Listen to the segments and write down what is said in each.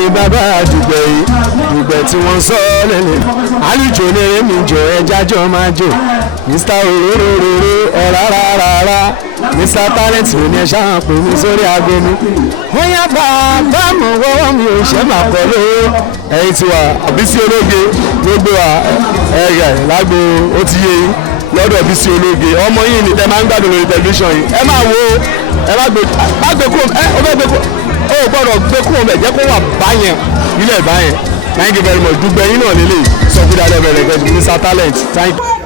ni bàbá dùgbẹ̀ yìí dùgbẹ̀ tí wọ́n sọ lẹ́lẹ̀ àlùjọ ní èmi jọ ẹjájọ́ máa jò Mr. Òróróróró ọ̀rárárárá Mr. Talent ò ní ẹ ṣáà pè mí sórí aago mi wọ́n yá bàbá mọ̀ wọ́wọ́ mi ò ṣe máa kọ́ lówó ẹ̀yìn tiwa Bísí Ológe gbogbo wa ẹ̀rẹ̀ lágbo ó ti yé yín lọ́dọ̀ Bísí Ológe ọmọ yìí ni tẹ máa ń gbádùn lórí tẹlifíṣàn yìí ẹ máa wo ẹ má gbé kúrò ẹ ó fẹ́ gbé kúrò ó gbọ́dọ̀ gbé kúrò bẹ̀ jẹ́ kó wà báyẹn ilẹ̀ báyẹn thank you very much dùgbẹ́ yín náà lélẹ̀ sọ fún dáadáa bẹ̀rẹ̀ kẹ́sì Mr. Talent thank you.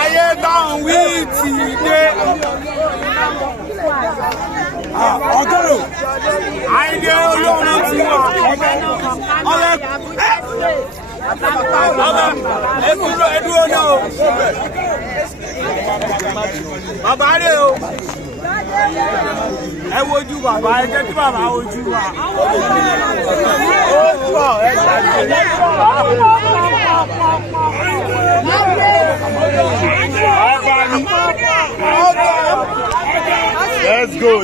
ayé dáhùn wí ti dé ọgọ́rùn àìdé olóòrùn ti wà ọ̀rẹ́ ẹdúró náà o bàbá rẹ̀ o ẹ wojú bàbá ẹ jẹ́ kí bàbá wojú wa ó pọ̀ ẹ jẹ́ Let's go.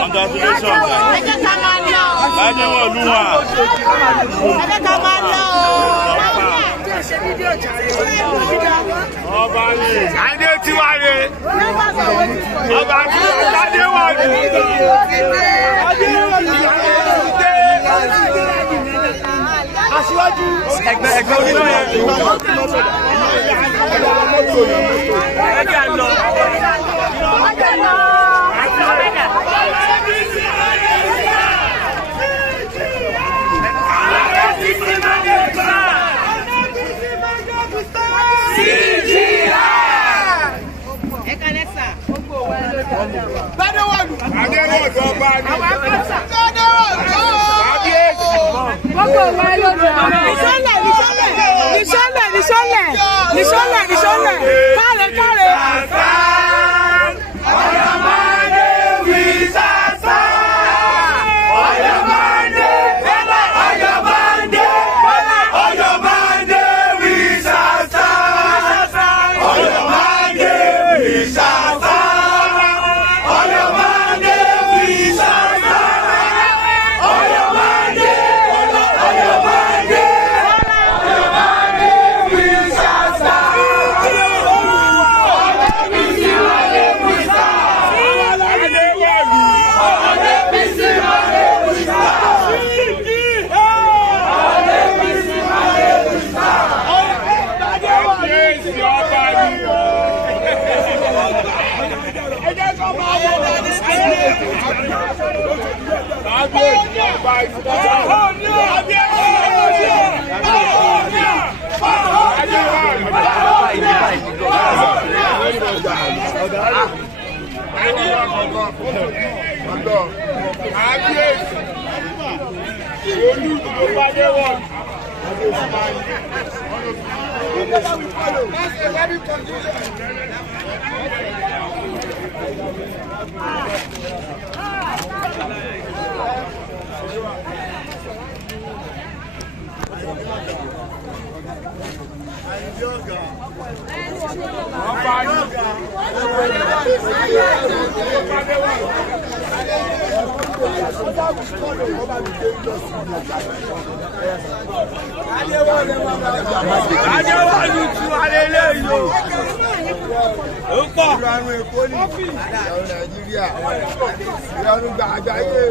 Congratulations. Ọba ni Adé Tiwari. Ọba ni Adé Wọ̀lú. Aṣíwájú ẹgbẹ́ onílọ yẹn. Ẹgbẹ́ àlọ́. Adéwọ̀lù tí wà lélẹ̀ yìí o. Ó pọ̀. Ìrọ̀rùn Èkó ní ìyàwó Nàìjíríà. Ìrọ̀rùn gba àgbáyé.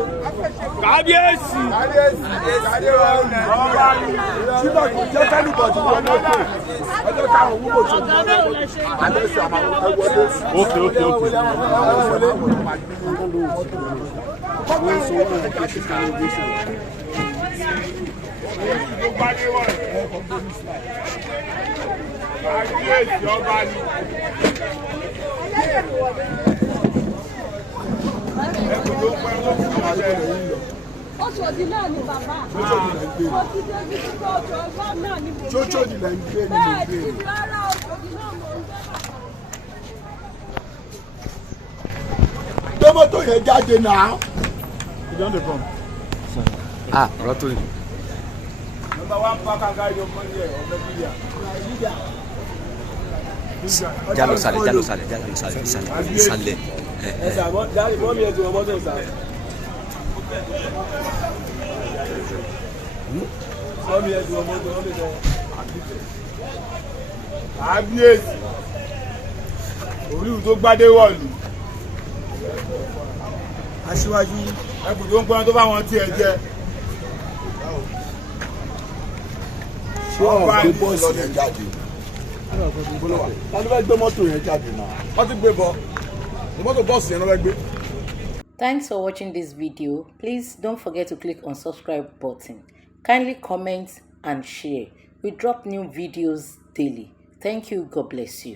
Kábíyèsí. Adéwọ̀lù Nàìjíríà. Síbẹ̀ kò jẹ́ kẹ́lùbọ̀ tí wọ́n lọ́tò. Ọjọ́ táwọn wúwo tó ní wọ́n àdẹ́sí àmà ẹwọlé. Okay. Kábíyèsí ọba ni. Oṣù òdì náà ni bàbá. Oṣù òdì náà ni mo gbé. Jójó ni lẹ́ ń gbé ní Bẹ́ẹ̀ ni rárá oṣù òdì náà mo ń gbé. Gbé mọ́tò yẹn jáde náà. Rọ́tò ni. Number one park and guide your money here of Nigeria. Jalo sálẹ̀. Kábíyèsí. Olú tó gbádé wọ̀lú. Aṣíwájú ẹkùn tó ń pọ́n tó bá wọn tí ẹ jẹ́. Ṣé ọ̀rọ̀ gbé bọ́ọ̀sì yẹn jáde? Ta ló fẹ́ gbé mọ́tò yẹn jáde náà? Wọ́n ti gbé bọ́. Mọ́tò bọ́ọ̀sì yẹn ló fẹ́ gbé. Thanks for watching this video. Please don't forget to click on subscribe button. Kindly comment and share. We drop new videos daily. Thank you. God bless you.